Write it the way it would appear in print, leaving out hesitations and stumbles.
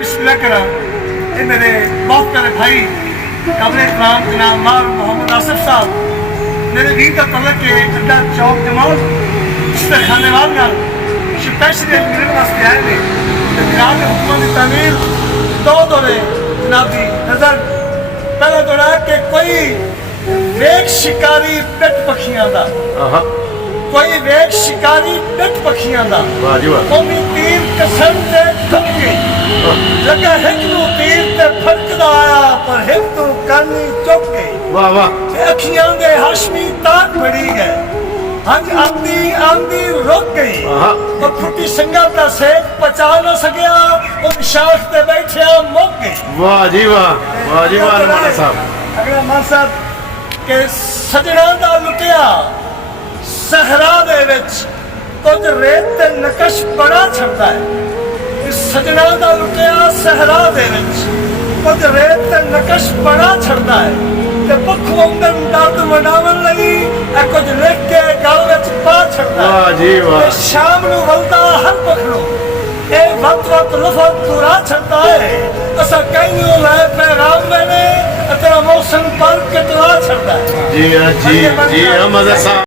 बिस्मिल्लाह करा ये मेरे बहुत प्यारे भाई काबिल इकराम जनाब मार मोहम्मद आसिफ साहब मेरे वीर का तलक के अड्डा चौक जमाल इसमें खाने वाल नाल स्पेशली मिलने वास्ते आए ने जनाब हुकूमत की तामीर दो दौरे जनाब की नजर पहला दौरा कि कोई वेग शिकारी पिट पखियां दा कोई वेग शिकारी पिट पखियां दा कौमी तीर कसम ते थक गई लगा हिक नू तीर ते फड़कदा आया पर हिक तू कानी चुक गई वाह वाह अखियां दे हाशमी ताक बड़ी गए हंज आंदी आंदी रुक गई तो फुटी संगा दा सेक पचा न सकिया उन शाख ते बैठिया मुक गई वाह जी वाह रमाना साहब अगला मान साहब के सजना दा लुटिया सहरा दे विच कुछ रेत ते नकश बड़ा छड़दा है इस सजना दा लुटिया सहरा दे विच कुछ रेत ते नकश बड़ा छड़दा है ते पक्खों अंदर दर्द मनावन लगी ए कुछ लिख के गल विच पा छड़दा है वाह जी वाह ते शाम नू वलदा हर पखड़ो ए वक्त वक्त लफज तुरा छड़दा है असा कईयों लै पैगाम मैंने तेरा मौसम पर कितना छड़दा है जी अहमद साहब